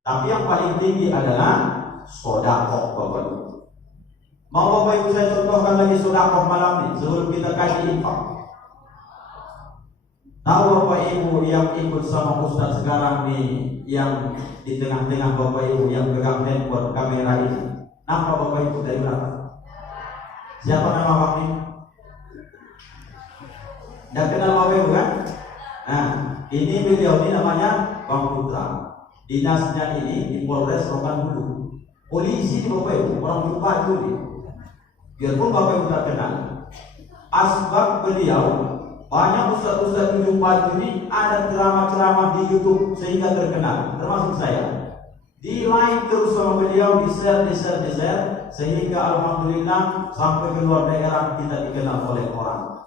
Tapi yang paling tinggi adalah sedekah Bapak Ibu. Mau Bapak Ibu saya contohkan lagi sedekah malam ini sebelum kita kaji infak. Tahu Bapak Ibu yang ikut sama Ustaz sekarang nih, yang di tengah-tengah Bapak Ibu yang pegang handphone kamera ini, nampak Bapak Ibu dari mana? Siapa nama Bapak ini? Tidak kenal Bapak Ibu kan? Nah, ini beliau ini namanya Bang Putra. Dinasnya ini di Polres Rokan-Hulu. Polisi di Bapak Ibu, orang jumpa dulu. Biarpun Bapak Ibu tak kenal, asbab beliau banyak ustaz-ustaz di jumpa ini ada ceramah-ceramah di YouTube sehingga terkenal, termasuk saya. Di like terus sama beliau, di share, sehingga alhamdulillah sampai keluar daerah kita dikenal oleh orang.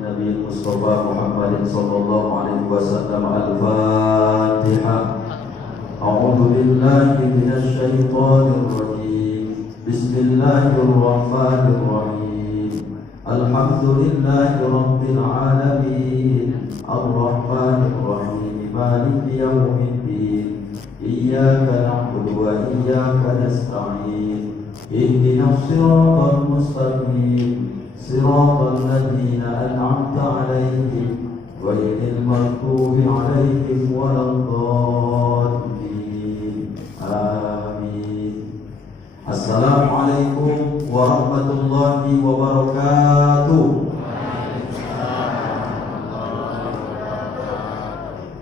Nabi Mustafa Muhammad sallallahu alaihi wasallam. Al-Fatihah. A'udzu billahi minasy syaithanir rajim. Bismillahirrahmanirrahim. Alhamdulillahi rabbil alamin. Ar-Rahmanir Rahim. Maliki yaumiddin. Iyyaka na'budu wa iyyaka nasta'in. Ihdinas siratal mustaqim. صراط الذين أنعمت عليهم غير المغضوب عليهم ولا الضالين آمين. السلام عليكم ورحمة الله وبركاته.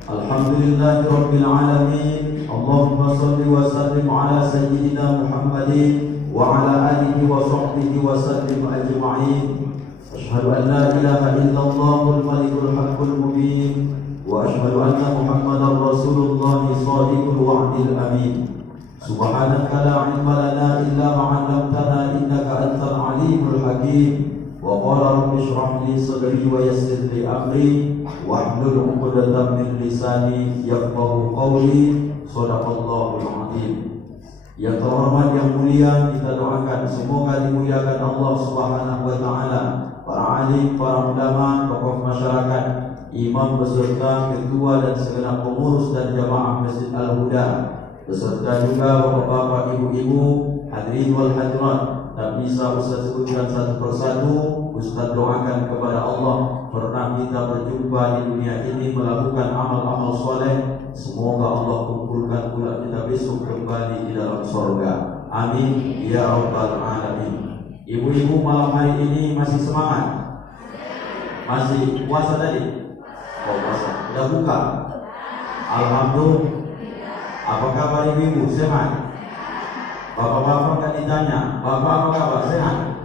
الحمد لله رب العالمين. اللهم صل وسلم على سيدنا محمد وعلى آله وصحبه وسلم أجمعين. أشهد أن لا إله إلا الله الملك الحق المبين، وأشهد أن محمدا رسول الله صادق الوعد الأمين. سبحانك لا علم لنا إلا ما علمتنا إنك أنت العليم الحكيم. وقال رب اشرح لي صدري ويسر لي أمري واحلل عقدة من لساني يفقهوا قولي. صدق الله العظيم. Yang terhormat, yang mulia, kita doakan semoga dimuliakan Allah Subhanahu wa taala, para alim, para ulama, tokoh masyarakat, imam beserta ketua dan segenap pengurus dan jamaah Masjid Al-Huda, beserta juga bapak-bapak, ibu-ibu, hadirin wal hadirat. Tak bisa Ustaz sebutkan satu persatu. Ustaz doakan kepada Allah, pernah kita berjumpa di dunia ini melakukan amal-amal soleh, semoga Allah kumpulkan pula kita besok kembali di dalam surga. Amin ya rabbal alamin. Ibu-ibu malam hari ini masih semangat? Masih puasa tadi? Oh, puasa. Sudah buka? Alhamdulillah. Apa kabar ibu-ibu? Sehat? Bapak-bapak kan ditanya, bapak apa kabar? Sehat?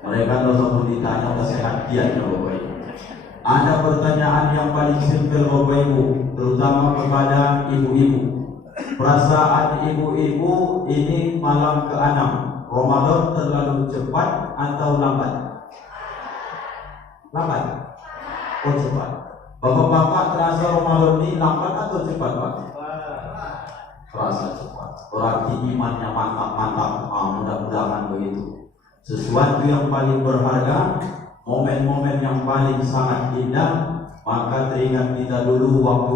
Mereka tidak usah ditanya, sudah sehat dia ya Bapak Ibu. Ada pertanyaan yang paling simpel Bapak Ibu, terutama kepada ibu-ibu. Perasaan ibu-ibu ini malam ke-6, Ramadan terlalu cepat atau lambat? Lambat? Oh cepat. Bapak-bapak terasa Ramadan ini lambat atau cepat Pak? Terasa cepat. Berarti imannya mantap-mantap. Mudah-mudahan begitu. Sesuatu yang paling berharga, momen-momen yang paling sangat indah, maka teringat kita dulu waktu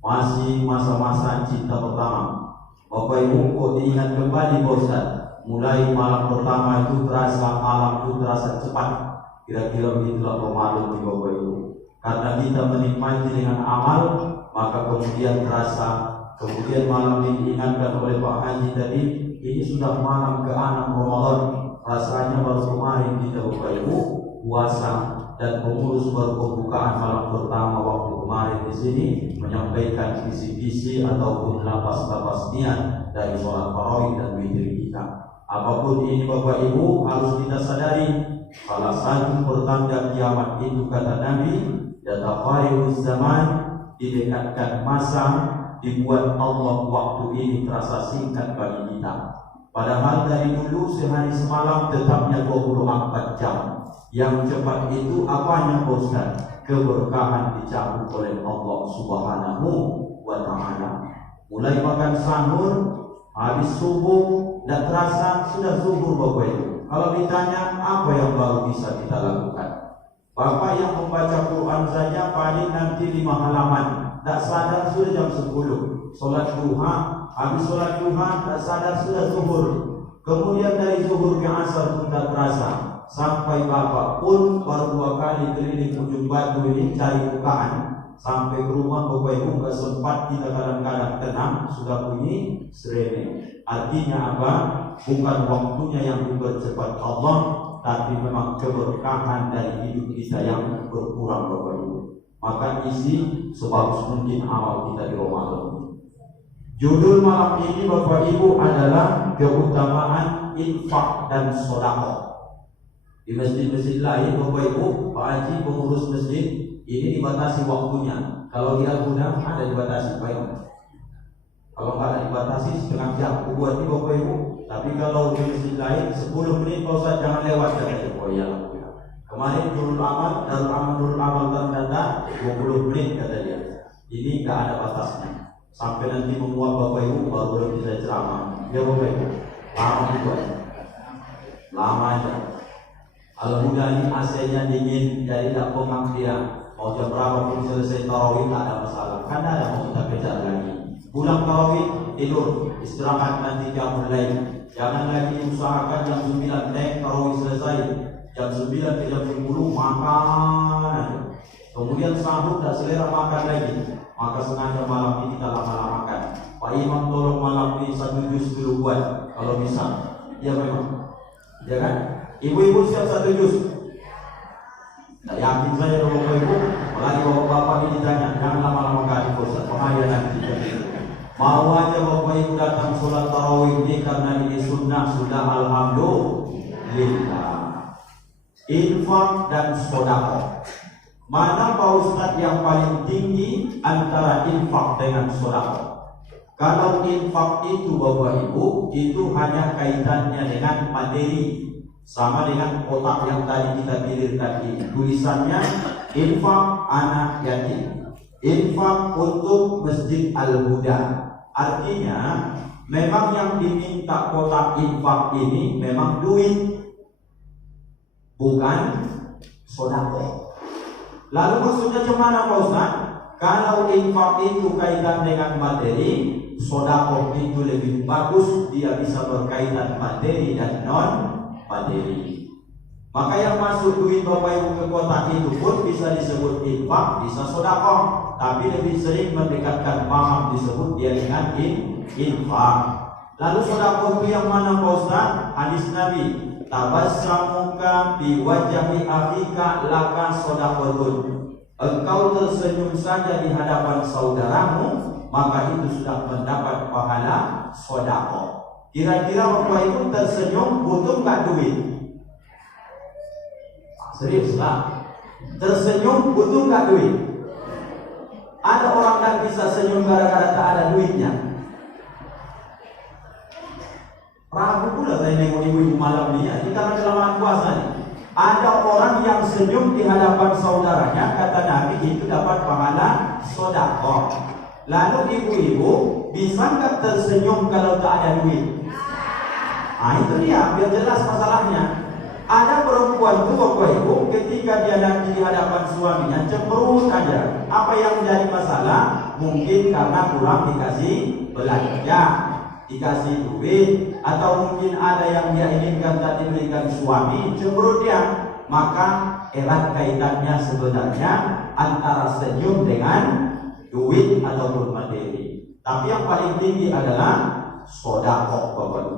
masih masa-masa cinta pertama. Bapak Ibu kok diingat kembali Pak Ustaz? Mulai malam pertama itu terasa, malam itu terasa cepat. Kira-kira begitulah Ramadan di Bapak Ibu. Karena kita menikmati dengan amal, maka kemudian terasa. Kemudian malam ini diingatkan oleh Pak Haji tadi, ini sudah malam ke-6 Ramadan. Rasanya baru kemarin kita Bapak Ibu puasa, dan pengurus baru pembukaan malam pertama waktu kemarin di sini menyampaikan visi-visi ataupun lapas-lapas niat dari sholat tarawih dan witir kita. Apapun ini Bapak Ibu harus kita sadari, salah satu pertanda kiamat itu kata Nabi, yataqaribuz zaman, didekatkan masa, dibuat Allah waktu ini terasa singkat bagi kita. Padahal dari dulu sehari semalam tetapnya 24 jam. Yang cepat itu apanya Ustaz? Keberkahan dicabut oleh Allah Subhanahu wa taala. Mulai makan sahur Habis subuh dan terasa sudah zuhur Bapak Ibu. Kalau ditanya apa yang baru bisa kita lakukan? Bapak yang membaca Quran saja paling nanti 5 halaman, tak sadar sudah jam 10. Solat duha, habis solat duha tak sadar sudah zuhur. Kemudian dari zuhur ke asar pun tak terasa. Sampai Bapak pun baru 2 kali keliling ujung batu ini cari bukaan. Sampai ke rumah Bapak Ibu nggak sempat kita kadang-kadang tenang, sudah bunyi serene. Artinya apa? Bukan waktunya yang dipercepat Allah, tapi memang keberkahan dari hidup kita yang berkurang Bapak Ibu. Maka isi sebagus mungkin awal kita di Ramadan. Judul malam ini Bapak Ibu adalah keutamaan infak dan sedekah. Di masjid-masjid lain Bapak Ibu, Pak Haji pengurus masjid ini dibatasi waktunya. Kalau di Al-Huda ada dibatasi, baik. Kalau nggak ada dibatasi setengah jam buat ini Bapak Ibu. Tapi kalau di masjid lain 10 menit Pak Ustaz jangan lewat katanya. Oh iya. Kemarin Nurul Amal terdata 20 menit kata dia. Ini nggak ada batasnya. Sampai nanti memuat Bapak Ibu baru bisa ceramah. Ya Bapak Ibu. Lama juga. Lama aja. Al-Huda ini AC-nya dingin, jadi tak pengap dia. Mau jam berapa pun selesai tarawih tak ada masalah. Kan ada mau kita kejar lagi. Pulang tarawih tidur, istirahat nanti jam lain. Jangan lagi usahakan jam 9 tarawih selesai. Jam 9 ke jam 10 makan. Kemudian sahur tak selera makan lagi. Maka sengaja malam ini kita lama-lamakan. Pak Imam tolong malam ini 1 juz dulu buat kalau bisa. Ya memang. Ya kan? Ibu-ibu siap 1 juz. Tak yakin saya kalau Bapak Ibu, apalagi Bapak-Bapak ini ditanya, jangan lama-lama kali Ustaz, bahaya nanti. Mau aja Bapak Ibu datang sholat tarawih ini karena ini sunnah, sudah alhamdulillah. Infak dan sedekah. Mana Pak Ustaz yang paling tinggi antara infak dengan sedekah? Kalau infak itu Bapak Ibu, itu hanya kaitannya dengan materi. Sama dengan kotak yang tadi kita pilih tadi, tulisannya infak anak yatim, infak untuk Masjid Al-Huda. Artinya memang yang diminta kotak infak ini memang duit, bukan sedekah. Lalu maksudnya gimana Pak Ustaz? Kalau infak itu kaitan dengan materi, sedekah itu lebih bagus, dia bisa berkaitan materi dan non materi. Maka yang masuk duit Bapak Ibu ke kotak itu pun bisa disebut infak, bisa sedekah, tapi lebih sering mendekatkan paham disebut dia dengan infak. Lalu sedekah itu yang mana Pak Ustaz? Hadis Nabi, tabassamuka bi wajhi akhika laka sedekahun. Engkau tersenyum saja di hadapan saudaramu, maka itu sudah mendapat pahala sedekah. Kira-kira Bapak Ibu tersenyum butuh nggak duit? Serius lah. Tersenyum butuh nggak duit? Ada orang yang bisa senyum gara-gara tak ada duitnya. Ragu pula saya nengok ibu-ibu malam ini. Ini karena kelamaan puasa nih. Ada orang yang senyum di hadapan saudaranya, kata Nabi itu dapat pahala sedekah. Lalu ibu-ibu bisa nggak tersenyum kalau tak ada duit? Nah itu dia, biar jelas masalahnya. Ada perempuan itu Bapak Ibu, ketika dia nanti di hadapan suaminya cemberut aja. Apa yang menjadi masalah? Mungkin karena kurang dikasih belanja, dikasih duit, atau mungkin ada yang dia inginkan tak diberikan suami, cemberut dia. Maka erat kaitannya sebenarnya antara senyum dengan duit ataupun materi. Tapi yang paling tinggi adalah sedekah Bapak Ibu.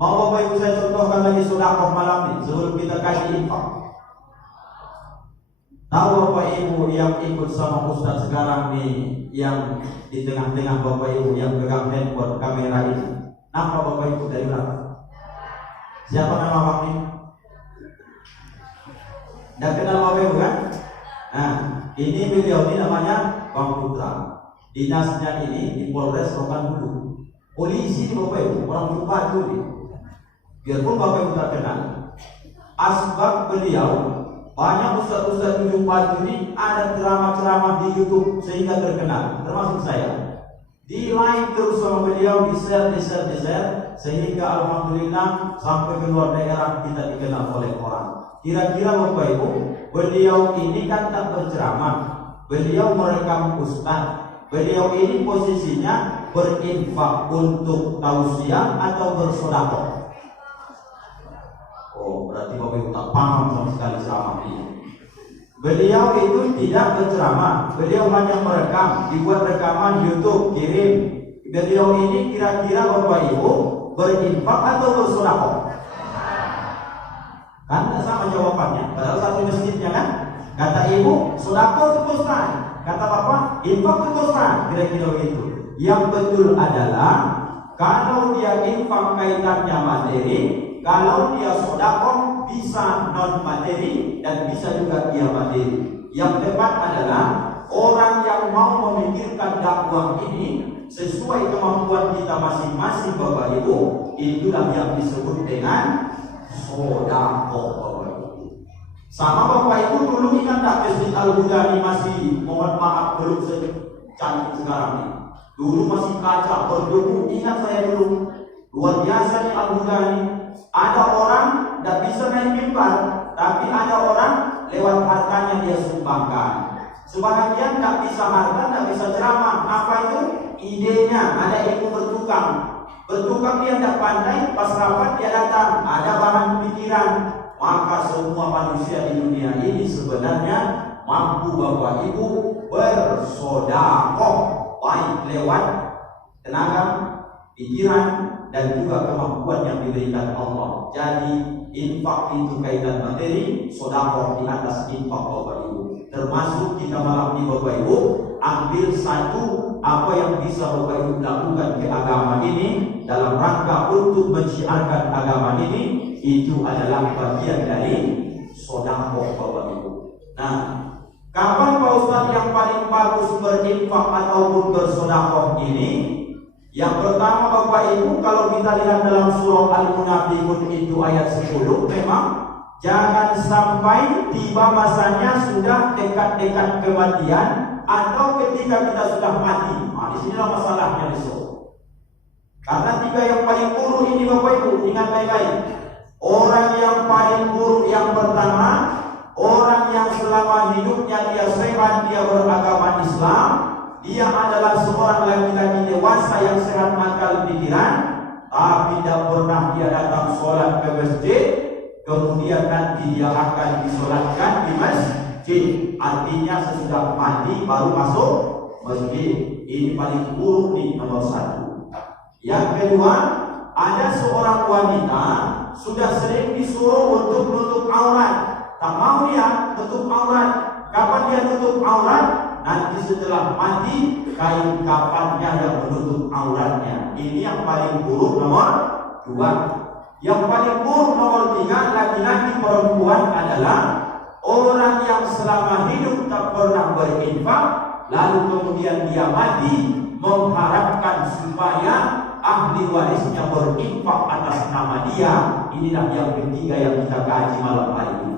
Mau Bapak Ibu saya contohkan lagi sedekah malam ini sebelum kita kasih infak. Tahu Bapak Ibu yang ikut sama Ustaz sekarang nih, yang di tengah-tengah Bapak Ibu yang pegang handphone kamera ini. Nama Bapak Ibu dari belakang? Siapa nama Bapak ini? Dah kenal Bapak Ibu kan? Nah, ini beliau ini namanya Bang Putra. Dinasnya ini di Polres Rokan-Hulu. Polisi di Bapak Ibu, orang Bupati ini. Biarpun Bapak Ibu tak kenal, asbab beliau banyak ustaz-ustaz di Bupati ini ada ceramah-ceramah di YouTube sehingga terkenal, termasuk saya. di like terus sama beliau, di share, sehingga alhamdulillah sampai keluar daerah kita dikenal oleh orang. Kira-kira Bapak Ibu, beliau ini kan tak berceramah, beliau merekam ustaz, beliau ini posisinya berinfak untuk tausiah atau bersedekah. Oh, berarti Bapak Ibu tak paham sama sekali sama ini. Beliau itu tidak berceramah, beliau hanya merekam, dibuat rekaman YouTube, kirim. Beliau ini kira-kira Bapak Ibu berinfak atau bersedekah? Kan tidak sama jawabannya, padahal satu masjidnya kan. Kata ibu, sedekah itu Ustaz. Kata bapak, infak itu Ustaz. Kira-kira begitu. Yang betul adalah kalau dia infak kaitannya materi, kalau dia sedekah bisa non materi dan bisa juga dia materi. Yang tepat adalah orang yang mau memikirkan dakwah ini sesuai kemampuan kita masing-masing Bapak Ibu, itulah yang disebut dengan sedekah Bapak Ibu. Sama Bapak Ibu dulu ingat tak Masjid Al-Huda ini masih, mohon maaf belum secantik sekarang ini. Dulu masih kaca berdebu, ingat saya dulu. Luar biasa nih Al-Huda ini. Ada orang tidak bisa naik mimbar, tapi ada orang lewat hartanya dia sumbangkan. Sebahagian tidak bisa harta, tidak bisa ceramah. Apa itu? Idenya, ada ilmu bertukang. Bertukang dia tidak pandai, pas rapat dia datang, ada bahan pikiran. Maka semua manusia di dunia ini sebenarnya mampu Bapak Ibu bersedekah, baik lewat tenaga, pikiran, dan juga kemampuan yang diberikan Allah. Jadi infak itu kaitan materi, sedekah di atas infak Bapak Ibu. Termasuk kita malam ini Bapak Ibu ambil satu apa yang bisa Bapak Ibu lakukan ke agama ini dalam rangka untuk mensiarkan agama ini, itu adalah bagian dari sedekah Bapak Ibu. Nah, kapan Pak Ustaz yang paling bagus berinfak ataupun bersedekah ini? Yang pertama Bapak Ibu, kalau kita lihat dalam surah Al-Munafiqun itu ayat 10, memang jangan sampai tiba masanya sudah dekat-dekat kematian atau ketika kita sudah mati. Nah, di sinilah masalahnya besok. Karena tiga yang paling buruk ini Bapak Ibu, ingat baik-baik. Orang yang paling buruk yang pertama, orang yang selama hidupnya dia sehat, dia beragama Islam, dia adalah seorang laki-laki dewasa yang sehat akal pikiran, tapi tidak pernah dia datang sholat ke masjid. Kemudian nanti dia akan disolatkan di masjid. Artinya sesudah mati baru masuk masjid. Ini paling buruk nih, nomor satu. Yang kedua, ada seorang wanita sudah sering disuruh untuk menutup aurat, tak mau dia tutup aurat. Kapan dia tutup aurat? Nanti setelah mati, kain kafannya yang menutup auratnya. Ini yang paling buruk nomor dua. Yang paling buruk nomor tiga, laki-laki perempuan adalah orang yang selama hidup tak pernah berinfak, lalu kemudian dia mati mengharapkan supaya ahli warisnya berinfak atas nama dia. Inilah yang ketiga yang kita kaji malam hari ini.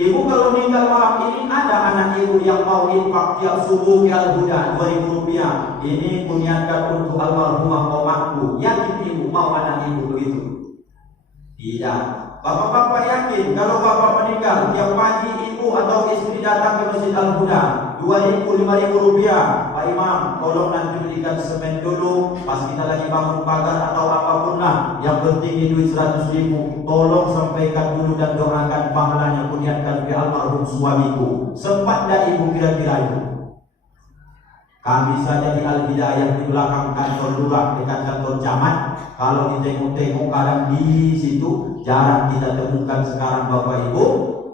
Ibu kalau meninggal malam ini, ada anak ibu yang mau infak tiap subuh ke Al-Huda 2.000 rupiah. Ini kuniatkan untuk almarhumah omakku. Yakin ibu mau anak ibu begitu? Tidak. Bapak-bapak yakin kalau bapak meninggal tiap pagi ibu atau istri datang ke Masjid Al-Huda 2.000, 5.000 rupiah. Pak Imam, tolong nanti berikan semen dulu pas kita lagi bangun pagar atau apapun lah. Yang penting ini duit 100.000. Tolong sampaikan dulu dan doakan pahalanya, kuniatkan ke almarhum suamiku. Sempat dah ibu kira-kira itu? Kami saja di Al-Hidayah di belakang kantor lurah dekat kantor camat. Kalau ditengok-tengok kadang di situ, jarang kita temukan sekarang Bapak Ibu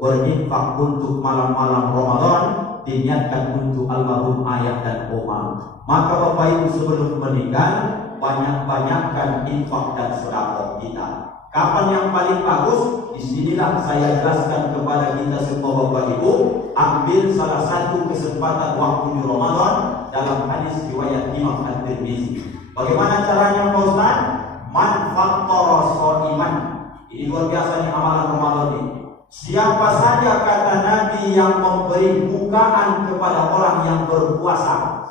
berinfak untuk malam-malam Ramadan, diniatkan untuk almarhum ayah dan oma. Maka Bapak Ibu sebelum meninggal, banyak-banyakkan infak dan sedekah kita. Kapan yang paling bagus? Disinilah saya jelaskan kepada kita semua Bapak Ibu. Ambil salah satu kesempatan waktu di Ramadan dalam hadis riwayat Imam At-Tirmizi. Bagaimana caranya Pak Ustaz? Man fattara shaiman. Ini luar biasa nih amalan Ramadan ini. Siapa saja kata Nabi yang memberi bukaan kepada orang yang berpuasa.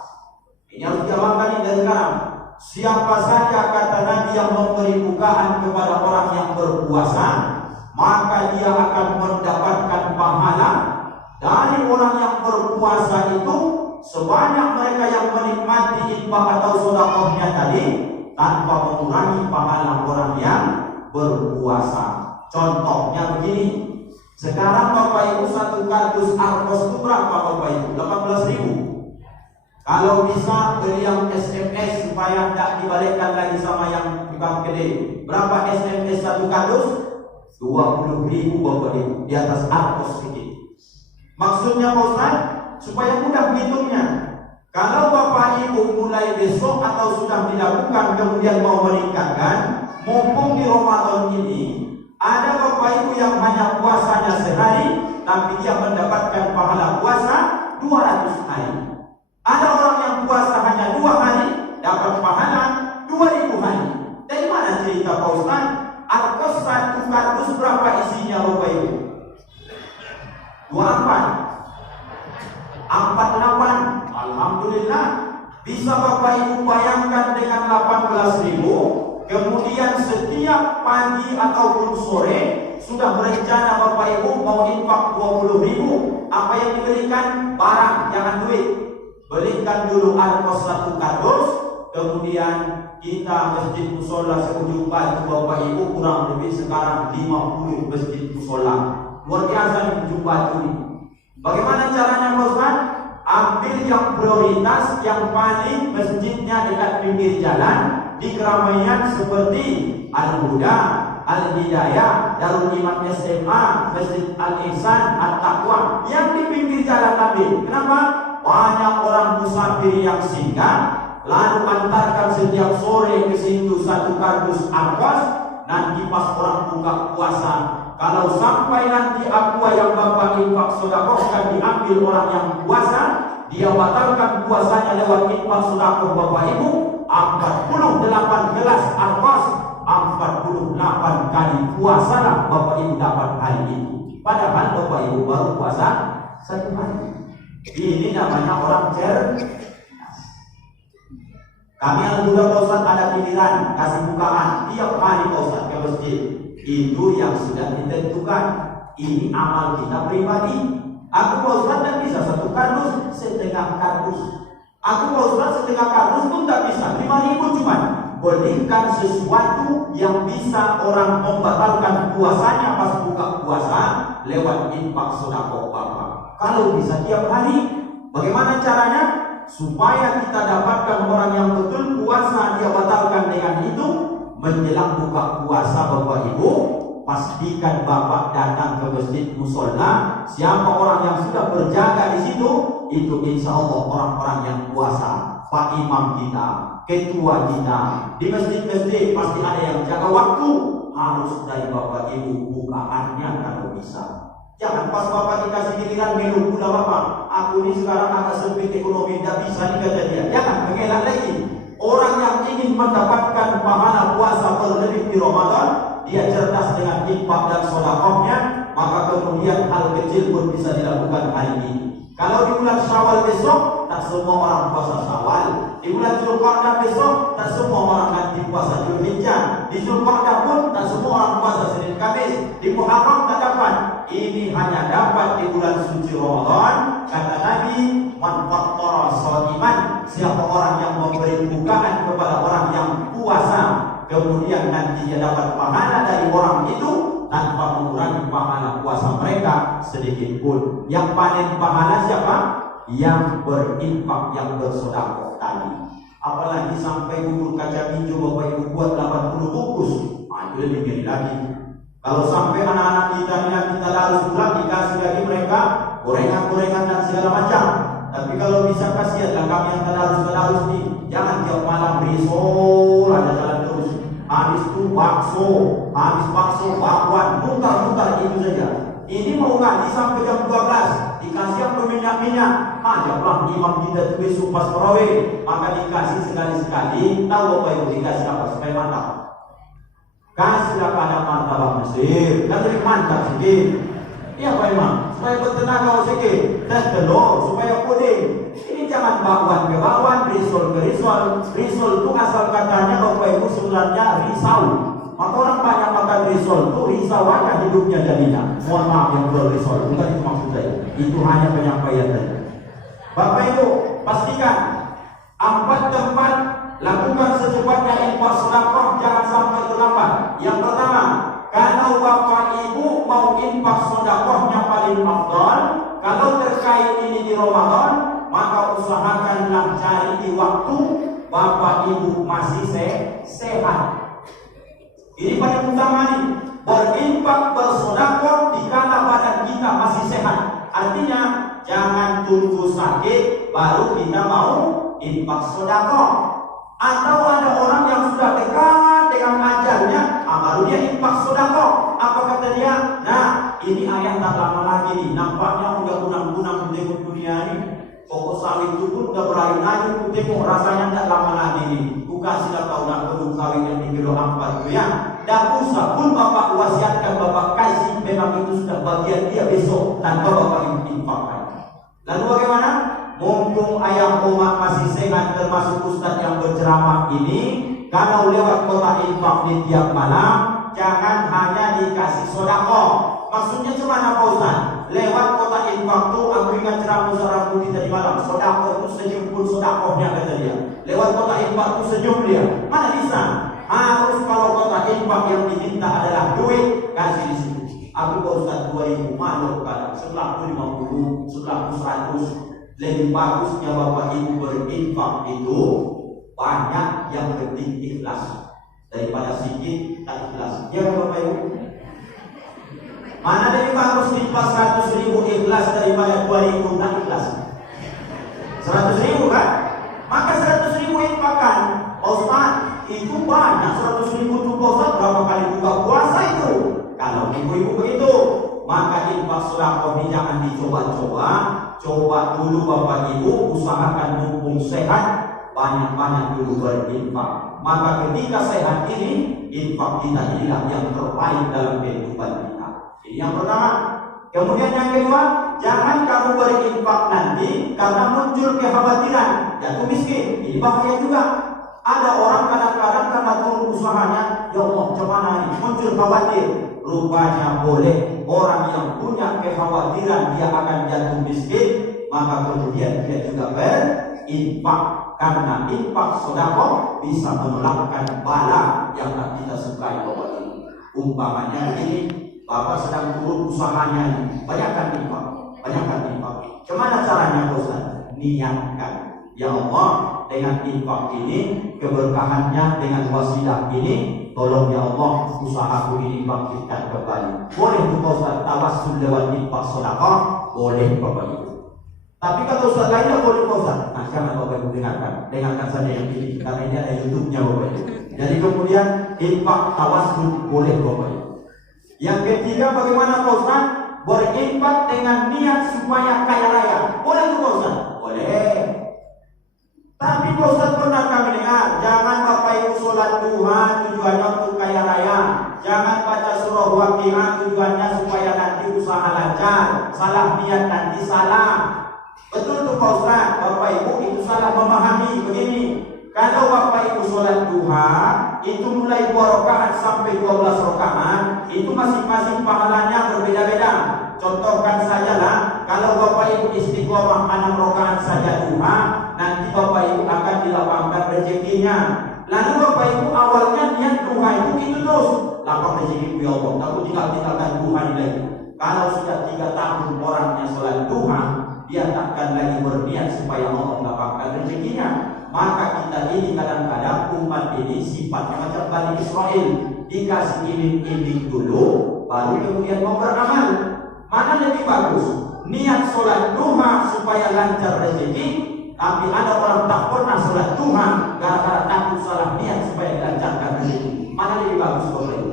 Ini harus diamalkan dari sekarang. Siapa saja kata Nabi yang memberi bukaan kepada orang yang berpuasa, maka dia akan mendapatkan pahala dari orang yang berpuasa itu sebanyak mereka yang menikmati infak atau sedekahnya tadi, tanpa mengurangi pahala orang yang berpuasa. Contohnya begini, sekarang Bapak Ibu satu kardus Argos itu berapa Bapak Ibu? 18.000. Kalau bisa beli yang SMS supaya tidak dibalikkan lagi sama yang tukang gede. Berapa SMS satu kardus? 20.000 Bapak Ibu, di atas Argos sedikit. Maksudnya Pak Ustaz, supaya mudah hitungnya. Kalau Bapak Ibu mulai besok atau sudah dilakukan kemudian mau meningkatkan, mumpung di Ramadan ini ada Bapak Ibu yang hanya puasanya sehari, tapi dia mendapatkan pahala puasa 200 hari. Ada orang yang puasa hanya 2 hari, dapat pahala 2.000 hari. Dari mana cerita Pak Ustaz? Argos satu kardus berapa isinya Bapak Ibu? 48. Alhamdulillah. Bisa Bapak Ibu bayangkan dengan 18.000, kemudian setiap pagi ataupun sore sudah berencana Bapak Ibu mau infak 20.000. Apa yang diberikan? Barang, jangan duit. Belikan dulu Argos satu kardus, kemudian kita masjid musola seujung batu Bapak Ibu kurang lebih sekarang 50 masjid musola. Luar biasa di ujung batu ini. Bagaimana caranya Pak Ustaz? Ambil yang prioritas, yang paling masjidnya dekat pinggir jalan, di keramaian seperti Al-Huda, Al-Hidayah, Darul Iman SMA, Masjid Al-Ihsan, At-Taqwa, yang di pinggir jalan Nabi. Kenapa? Banyak orang musafir yang singgah, lalu antarkan setiap sore ke situ satu kardus Argos. Nanti pas orang buka puasa, kalau sampai nanti aqua yang Bapak infak sedekahkan diambil orang yang puasa, dia batalkan puasanya lewat infak sedekah Bapak Ibu. 48 gelas Argos, 48 kali puasa lah Bapak Ibu dapat hari itu. Padahal Bapak Ibu baru puasa 1 hari. Ini namanya orang cerdas. Kami Al-Huda Pak Ustaz ada pilihan kasih bukaan tiap hari Pak Ustaz ke masjid. Itu yang sudah ditentukan. Ini amal kita pribadi. Aku Pak Ustaz tak bisa satu kardus, setengah kardus. Aku Pak Ustaz setengah kardus pun tak bisa, 5.000 cuma. Berikan sesuatu yang bisa orang membatalkan puasanya pas buka puasa lewat infak sedekah Bapak. Kalau bisa tiap hari, bagaimana caranya? Supaya kita dapatkan orang yang betul puasa dia batalkan dengan itu. Menjelang buka puasa Bapak Ibu, pastikan Bapak datang ke masjid musola. Siapa orang yang sudah berjaga di situ, itu insya Allah orang-orang yang puasa. Pak Imam kita, ketua kita, di masjid-masjid pasti ada yang jaga waktu. Harus dari Bapak Ibu bukaannya kalau bisa. Jangan pas Bapak dikasih giliran minum gula Bapak. Aku ini sekarang agak sempit ekonomi, tidak bisa nih kata dia. Jangan mengelak lagi. Orang yang ingin mendapatkan pahala puasa berlebih di Ramadan, dia cerdas dengan infak dan sedekahnya, maka kemudian hal kecil pun bisa dilakukan hari ini. Kalau di bulan Syawal besok, tak semua orang puasa Syawal. Di bulan Zulqa'dah besok, tak semua orang nanti puasa Zulhijjah. Di Zulqa'dah pun, tak semua orang puasa Senin Kamis. Di Muharram tak dapat. Ini hanya dapat di bulan suci Ramadan. Kata Nabi, man fattara shaiman, siapa orang yang memberi bukaan kepada orang yang puasa, kemudian nanti dia dapat pahala dari orang itu tanpa mengurangi pahala puasa mereka sedikit pun. Yang paling pahala siapa? Yang berinfak, yang bersedekah tadi. Apalagi sampai bubur kaca hijau Bapak Ibu buat 80 bungkus, itu lebih ngeri lagi. Kalau sampai anak-anak kita kita harus pulang dikasih lagi mereka gorengan-gorengan dan segala macam. Tapi kalau bisa kasihanlah kami yang tadarus nih, jangan tiap malam risol ada jalan terus. Habis itu bakso, habis bakso bakwan, mutar-mutar itu saja. Ini mau ngaji sampai jam 12, dikasih yang berminyak-minyak. Ajaklah imam kita itu besok pas tarawih, maka dikasih sekali-sekali. Tahu Bapak Ibu dikasih apa supaya mantap? Kasihlah pada martabak Mesir, nanti mantap sedikit. Iya Pak Imam, supaya bertenaga sedikit dan telur supaya puding. Ini jangan jangan bakwan ke bakwan, risol ke risol. Risol itu asal katanya Bapak Ibu sebenarnya risau. Maka orang banyak makan risol itu risau aja hidupnya jadinya. Mohon maaf yang jual risol, bukan itu maksud saya. Itu hanya penyampaian saja. Bapak Ibu, pastikan 4 tempat lakukan secepatnya infak sedekah, jangan sampai terlambat. Yang pertama, kalau Bapak Ibu mau infak sedekahnya paling afdal, kalau terkait ini di Ramadan, maka usahakanlah cari di waktu Bapak Ibu masih sehat. Ini paling utama nih, berinfak bersedekah dikala badan kita masih sehat. Artinya jangan tunggu sakit baru kita mau infak sedekah. Atau ada orang yang sudah dekat dengan ajalnya, baru dia infak sedekah. Apa kata dia? Nah, ini ayat tak lama lagi nih. Nampaknya udah kunang-kunang tengok dunia ini. Pokok sawit itu pun udah berayu-ayu, ku tengok rasanya tak lama lagi nih. Ku kasih tahu nak kebun sawit yang di kilo 4 itu ya. Dah usah pun Bapak wasiatkan, Bapak kasih, memang itu sudah bagian dia besok tanpa Bapak infakkan. Lalu bagaimana? Mumpung ayah umat masih sehat, termasuk ustaz yang berceramah ini, kalau lewat kota infak di tiap malam, jangan hanya dikasih sedekah. Maksudnya cuma Pak Ustaz? Lewat kota infak itu, aku ingat ceramah Ustaz Ramudi tadi malam, sedekah itu senyum pun sedekahnya kata dia. Lewat kota infak itu senyum dia. Mana bisa? Harus kalau kota infak yang diminta adalah duit, kasih di situ. Aku Pak Ustaz 2000 malu kan, sebelah 50, sebelah 100. Lebih bagusnya Bapak Ibu berinfak itu banyak, yang penting ikhlas, daripada sedikit tak ikhlas. Ya Bapak Ibu, mana lebih bagus infak 100.000 ikhlas daripada 2.000 tak ikhlas? 100.000 kan? Maka 100.000 infakkan. Ustaz, itu banyak 100.000 itu Ustaz, berapa kali buka puasa itu? Kalau ibu-ibu begitu, maka infak sedekah ini jangan dicoba-coba. Coba dulu Bapak Ibu, usahakan mumpung sehat, banyak-banyak dulu berinfak. Maka ketika sehat ini, infak kita inilah yang terbaik dalam kehidupan kita. Ini yang pertama. Kemudian yang kedua, jangan kamu berinfak nanti karena muncul kekhawatiran jatuh miskin. Ini bahaya juga. Ada orang kadang-kadang karena turun usahanya, ya Allah, cuman ini muncul khawatir. Rupanya boleh orang yang punya kekhawatiran dia akan jatuh miskin, maka kemudian dia juga berinfak, karena infak sedekah bisa menolakkan bala yang tak kita sukai. Umpamanya ini, Bapak sedang turun usahanya, banyakkan infak. Gimana caranya Ustaz? Niatkan, ya Allah, dengan infak ini, keberkahannya dengan wasilah ini, tolong ya Allah, usahaku ini bangkitkan kembali. Boleh tuh Ustaz tawassul lewat infak sedekah? Boleh Bapak Ibu. Tapi kata Ustaz lainnya boleh Ustaz. Nah, jangan Bapak Ibu dengarkan saja yang ini, karena ini ada YouTube-nya Bapak Ibu. Jadi kemudian infak tawassul boleh Bapak Ibu. Yang ketiga, bagaimana Ustaz? Berinfak dengan niat supaya kaya raya. Boleh tuh Ustaz? Boleh. Tapi Ustaz pernah kami dengar, jangan Bapak Ibu sholat duha tujuannya untuk kaya raya, jangan baca surah Waqiah tujuannya supaya nanti usaha lancar. Salah niat nanti salah. Betul tuh Pak Ustaz, Bapak Ibu itu salah memahami begini. Kalau Bapak Ibu sholat duha itu mulai 2 rakaat sampai 12 rakaat, itu masing-masing pahalanya berbeda-beda. Contohkan sajalah, kalau Bapak Ibu istiqomah 6 rakaat saja duha, nanti Bapak Ibu akan dilapangkan rezekinya. Lalu Bapak Ibu awalnya niat duha itu terus, lapang rezeki ya Allah, aku tinggalkan duha lagi. Kalau sudah 3 tahun orangnya sholat duha, dia takkan lagi berniat supaya Allah melapangkan rezekinya. Maka kita ini kadang-kadang umat ini sifatnya macam Bani Israel, dikasih iming-iming dulu, baru kemudian mau beramal. Mana lebih bagus? Niat sholat duha supaya lancar rezeki, tapi ada orang tak pernah sholat duha gara-gara takut salah niat supaya dilancarkan rezeki. Mana lebih bagus Bapak Ibu?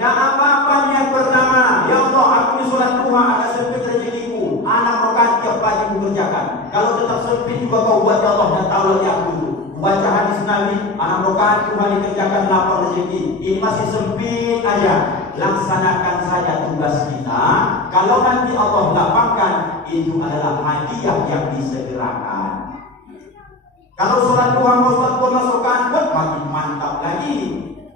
Nah, apa-apa niat pertama, ya Allah, aku ini sholat duha ada sempit rezekiku, 6 rakaat tiap pagi mengerjakan. Kalau tetap sempit juga kau buat ya Allah, dan tahu lagi aku itu. Baca hadis Nabi, 6 rakaat cuma dikerjakan 8 rezeki. Ini masih sempit aja. laksanakan saja tugas kita. Kalau nanti Allah lapangkan, itu adalah hadiah yang disegerakan. Kalau sholat duha Ustaz pun masukkan, makin mantap lagi.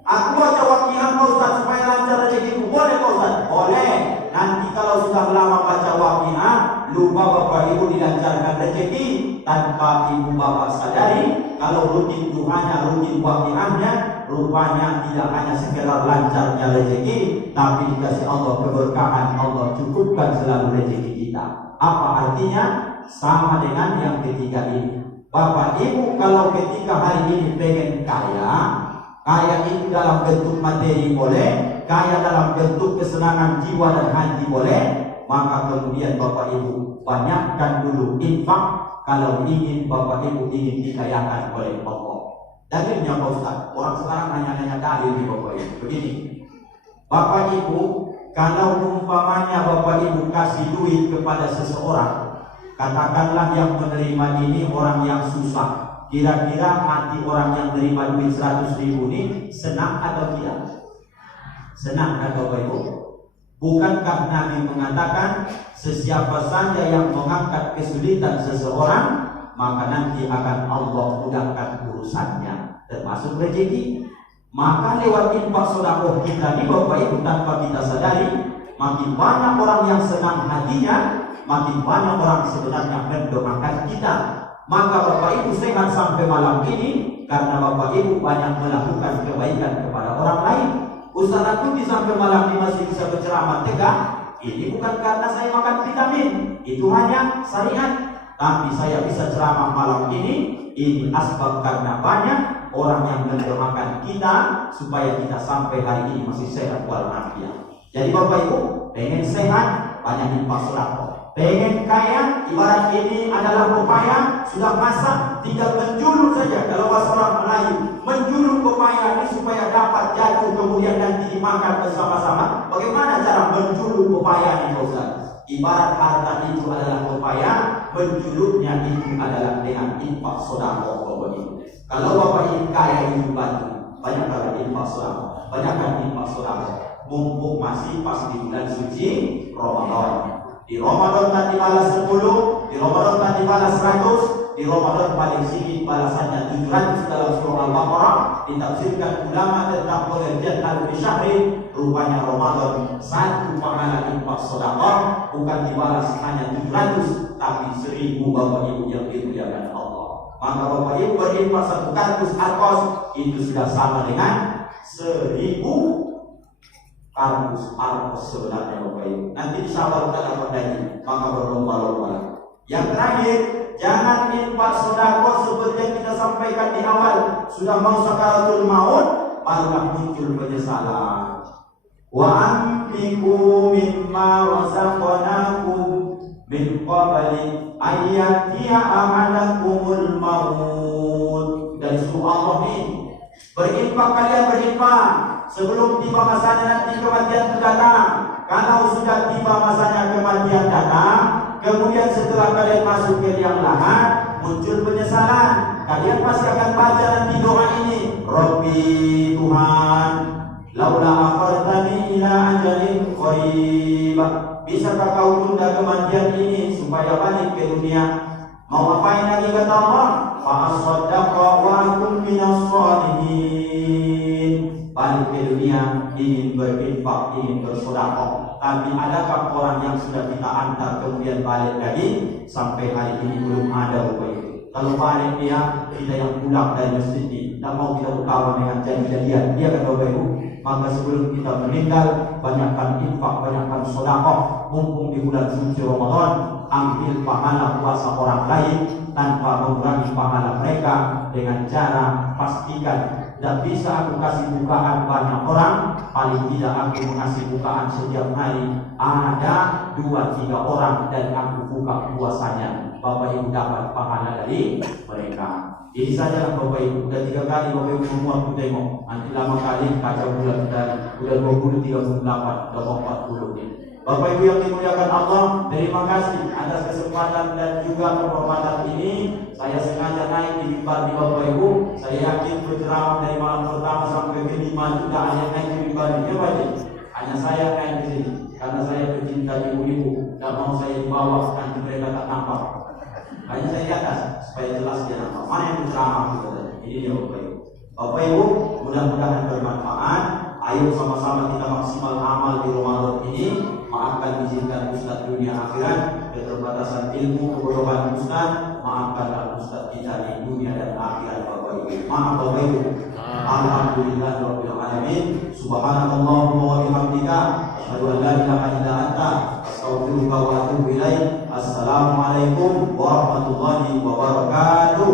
Aku baca waqiah Ustaz supaya lancar rezekiku, boleh Ustaz? Boleh. Nanti kalau sudah lama baca waqiah, lupa Bapak Ibu dilancarkan rezeki tanpa Ibu Bapak sadari. Kalau rutin duhanya, rutin waqiahnya, rupanya tidak hanya sekedar lancarnya rezeki, tapi dikasih Allah keberkahan, Allah cukupkan selalu rezeki kita. Apa artinya? Sama dengan yang ketiga ini. Bapak Ibu kalau ketika hari ini pengen kaya, kaya itu dalam bentuk materi boleh, kaya dalam bentuk kesenangan jiwa dan hati boleh, maka kemudian Bapak Ibu banyakkan dulu infak kalau ingin Bapak Ibu ingin dikayakan oleh Allah. Dalilnya Pak Ustaz, orang sekarang hanya dalil di Bapak Ibu. Begini, Bapak Ibu kalau umpamanya Bapak Ibu kasih duit kepada seseorang, katakanlah yang menerima ini orang yang susah, kira-kira hati orang yang menerima duit 100.000 ini senang atau tidak? Senang kan Bapak Ibu? Bukankah Nabi mengatakan sesiapa saja yang mengangkat kesulitan seseorang, maka nanti akan Allah mudahkan urusannya, termasuk rezeki. Maka lewat infak sedekah kita ini Bapak Ibu tanpa kita sadari, makin banyak orang yang senang hatinya, makin banyak orang sebenarnya mendoakan kita. Maka Bapak Ibu sehat sampai malam ini karena Bapak Ibu banyak melakukan kebaikan kepada orang lain. Ustaz aku sampai malam ini masih bisa berceramah tegak. Ini bukan karena saya makan vitamin, itu hanya syariat. Tapi saya bisa ceramah malam ini asbab karena banyak orang yang mendoakan kita supaya kita sampai hari ini masih sehat walafiat. Jadi Bapak Ibu pengen sehat, banyak infak sedekah. Pengen kaya, ibarat ini adalah pepaya sudah masak, tinggal menjulur saja. Kalau bahasa orang Melayu, menjulur pepaya ini supaya dapat jatuh kemudian nanti dimakan bersama-sama. Bagaimana cara menjulur pepaya ini Ustaz? Ibarat harta itu adalah pepaya, menjulurnya itu adalah dengan infak sedekah Bapak Ibu. Kalau Bapak Ibu kaya itu batu, banyakkan infak sedekah, banyakkan infak sedekah. Mumpung masih pas di bulan suci Ramadan. Di Ramadan tadi balas 10, di Ramadan tadi balas 100, di Ramadan paling sedikit balasannya 700 dalam surah Al-Baqarah. Ditafsirkan ulama tentang pengertian al-fi syahri, rupanya Ramadan satu pahala infak sedekah bukan dibalas hanya 700 tapi 1000 Bapak Ibu yang dimuliakan Allah. Maka Bapak Ibu berinfak 1 kardus arkos itu sudah sama dengan 1000 kardus arkos sebenarnya Bapak Ibu. Nanti disabarkan apa tadi, maka berlomba-lomba. Yang terakhir, jangan infak sedekah seperti yang kita sampaikan di awal. Sudah mau sakaratul maut, barulah muncul penyesalan. Wa anfiqu mimma razaqnakum min qabli ayyatiya ahadakumul maut. Dari surah Allah ini, berinfak kalian berinfak sebelum tiba masanya nanti kematian itu datang. Kalau sudah tiba masanya kematian datang, kemudian setelah kalian masuk ke liang lahat, muncul penyesalan. Kalian pasti akan baca nanti doa ini, Rabbi Tuhan, laula akhartani ila ajalin qarib. Bisakah kau tunda kematian ini supaya balik ke dunia? Mau ngapain lagi kata Allah? Fa asaddaqa wa akun minas shalihin. Balik ke dunia ingin berinfak, ingin bersedekah. Tapi adakah orang yang sudah kita antar kemudian balik lagi? Sampai hari ini belum ada Bapak Ibu. Kalau balik dia, kita yang pulang dari masjid ini, tidak mau kita berkawan dengan jadi-jadian. Dia kan Bapak Ibu. Maka sebelum kita meninggal, banyakkan infak, banyakkan sedekah. Mumpung di bulan suci Ramadan, ambil pahala puasa orang lain tanpa mengurangi pahala mereka dengan cara pastikan. Dan bisa aku kasih bukaan banyak orang, paling tidak aku mengasih bukaan setiap hari ada 2-3 orang dan aku buka puasanya. Bapak Ibu dapat pahala dari mereka. Ini saja Bapak Ibu. Udah 3 kali Bapak Ibu semua aku tengok. Nanti lama kali kaca bulan udah 20, 38, udah 40 ini. Bapak Ibu yang dimuliakan Allah, terima kasih atas kesempatan dan juga penghormatan ini. Saya sengaja naik di mimbar di Bapak Ibu. Saya yakin berceramah dari malam pertama sampai ke 5 juga ada naik di mimbar ini. Hanya saya kayak di sini, karena saya pecinta ibu-ibu, tidak mau saya dibawa nanti mereka tak nampak. Hanya saya di atas supaya jelas dia nampak. Mana yang berceramah kita tadi? Ini dia Bapak Ibu. Bapak Ibu, mudah-mudahan bermanfaat. Ayo sama-sama kita maksimal amal di Ramadan ini. Maafkan izinkan Ustaz dunia akhirat, keterbatasan ilmu, kebodohan Ustaz. Maafkanlah Ustaz kita di dunia dan akhirat Bapak Ibu. Maaf Bapak Ibu. Alhamdulillahirabbil alamin. Subhanallahumma wa bihamdika asyhadu an la ilaha illa anta astaghfiruka wa atubu ilaik. Assalamualaikum warahmatullahi wabarakatuh.